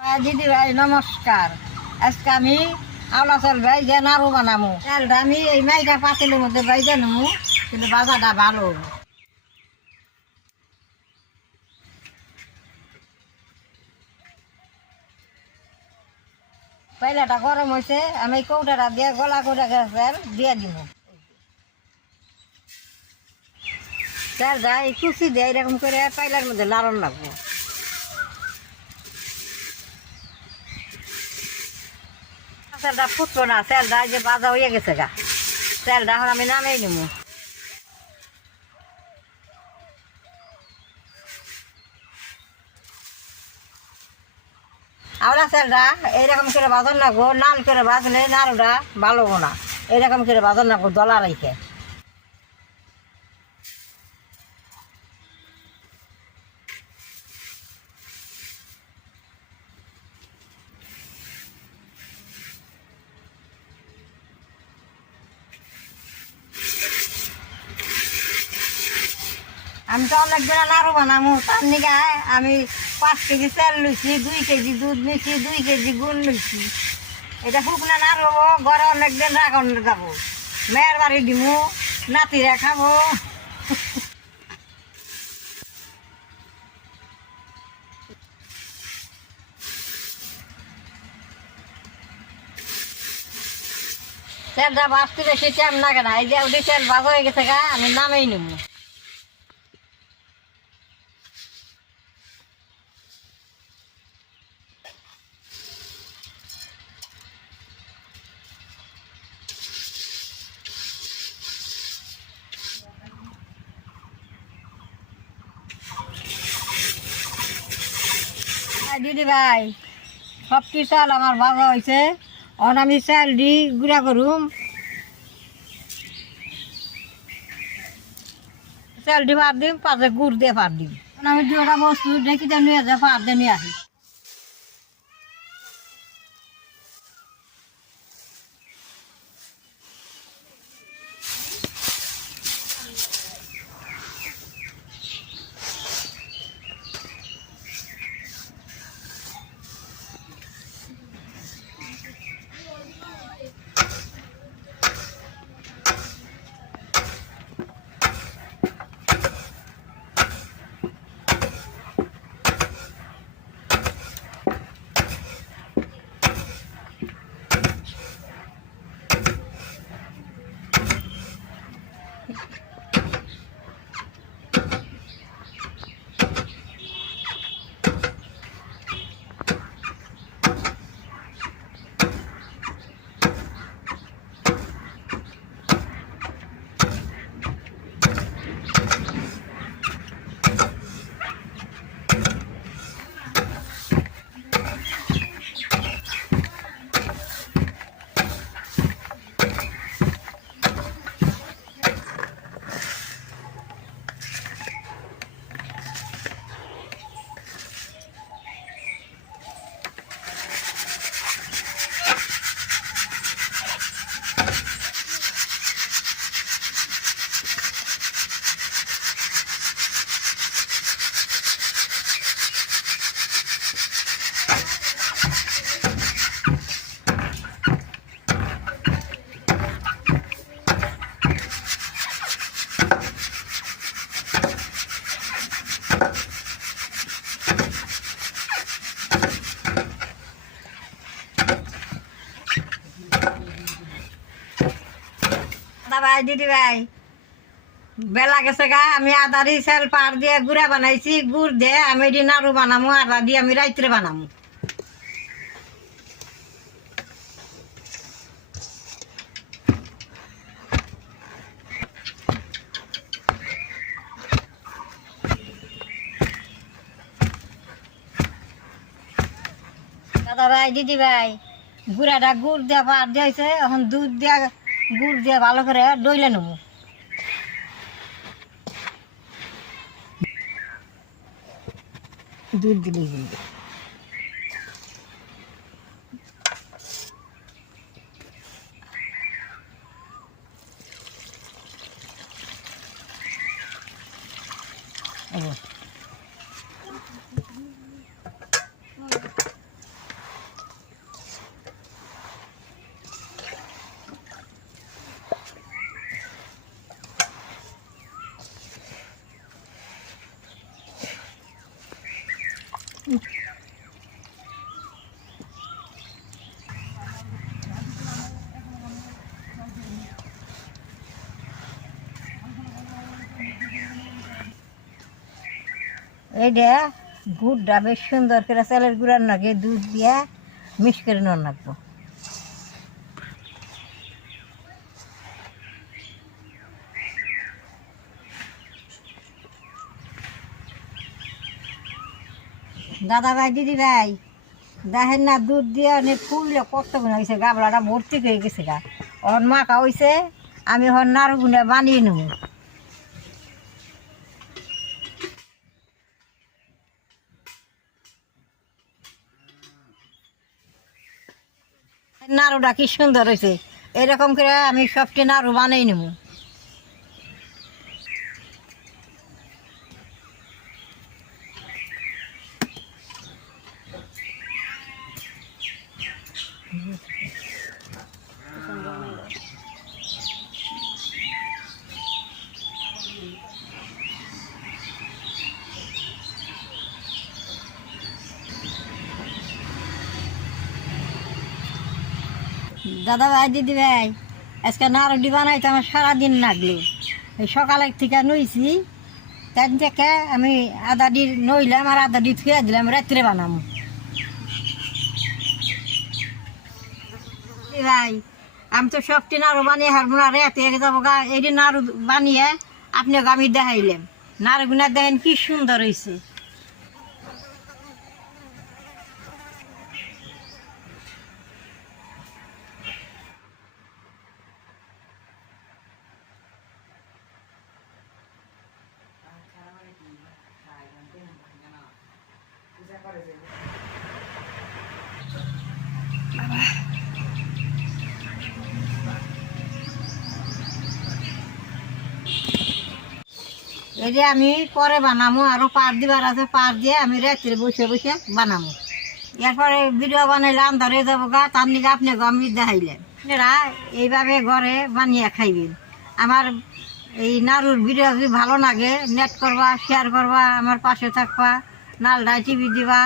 দিদি ভাই নমস্কার। আজকে আমি আওলা চাল ভাই যে নাড়ু বানাবো। চালটা আমি এই মাইটা পাতিলের মধ্যে বাইজে নেবো, কিন্তু বাজাটা ভালো হবো। পাইলাটা গরম হয়েছে, আমি কৌটাটা দিয়ে গলা করে চাল দিয়ে দিব। চালটা এই কুচি দিয়ে এরকম করে পাইলার মধ্যে লাড়ন লাগবো। চালটা ফুটবো না, চালটা যে বাজা হয়ে গেছে গা, চালটা এখন আমি নামেই নিব। আওলা চালটা এইরকম করে বাজন লাগবো, লাল করে বাজলে নাড়ুটা ভালো হবো না। এইরকম করে বাজন লাগবো দলা রেখে। আমি তো অনেক বেলা নাড়ু বানাবো, তার নিকে আমি 5 কেজি চাল লইছি, 2 কেজি দুধ নিচ্ছি, 2 কেজি গুড় লইছি। এটা শুকনা নাড়ু হবো, ঘরে অনেক দিন রাখন যাবো, মেয়ের বাড়ি দিমু, নাতিরা খাবো। চালটা বাঁচতে বেশি টাইম লাগে না, এই যে ওদের চাল ভাজা হয়ে গেছে গা, আমি নামেই নিব। দিদি ভাই, সব কি চাল আমার ভাজা হয়েছে, এখন আমি চাল দি গুঁড়া করুম। চাল দি ভাত দিম, পাশে গুড় দিয়ে ভাত দিম। আমি দুটা বস্তু ঢেকিতে নিয়ে যা ভাত দিয়ে নিয়ে আসি। ভাই দিদি ভাই, বেলা গেছে গা, আমি আদারি চাল পার দিয়ে গুড়া বানাইছি, গুড় দিয়ে আমি এটি নাড়ু বানামো, আদা দিয়ে আমি রাত্রে বানামো। দাদা ভাই দিদি ভাই, গুড়াটা গুড় দিয়ে পার দিয়েছে, এখন দুধ দিয়ে গুড় দিয়ে ভালো করে ডইলে নেবো। দুধ দিলেই হইবে। এইটা গুড়টা বেশ সুন্দর করে চালের গুঁড়ার নাগে দুধ দিয়ে মিক্স করে নেওয়ার লাগবো। দাদা ভাই দিদি ভাই দেখেন না, দুধ দিয়ে অনেক ফুললে কত গুণ হয়েছে, গাবলাটা ভর্তি হয়ে গেছে গা। ওর মাখা হয়েছে, আমি ওর নাড়ু গুনে বানিয়ে নেব। নাড়ুটা কি সুন্দর হয়েছে, এরকম করে আমি সবটি নাড়ু বানিয়ে নেব। দাদা ভাই দিদি ভাই, আজকে নাড়ুটি বানাইতে আমার সারাদিন লাগলো। এই সকালের থেকে নইছি, তার থেকে আমি আধা ডি নইলাম আর আধা ডি থুয়ে দিলাম, রাত্রে বানাবো। ভাই আমি তো সবটি নাড়ু বানিয়ে হারবো না, রাতে যাবো গা। এই নাড়ু বানিয়ে আপনি আমি দেখাইলাম, নাড়ুগুনা দেখেন কি সুন্দর হয়েছে। এই যে আমি পরে বানাবো, আরো পার দিবার আছে, পার দিয়ে আমি রাত্রে বসে বসে বানাবো। এরপরে ভিডিও বানাইলে আন্ধার হয়ে যাবো গা, তার নিকে আপনি আমি দেখাইলেন। আপনারা এইভাবে ঘরে বানিয়ে খাইবেন। আমার এই নাড়ুর ভিডিও যদি ভালো লাগে, নেট করবা, শেয়ার করবা, আমার পাশে থাকবা, নালডায় টিভি দিবা।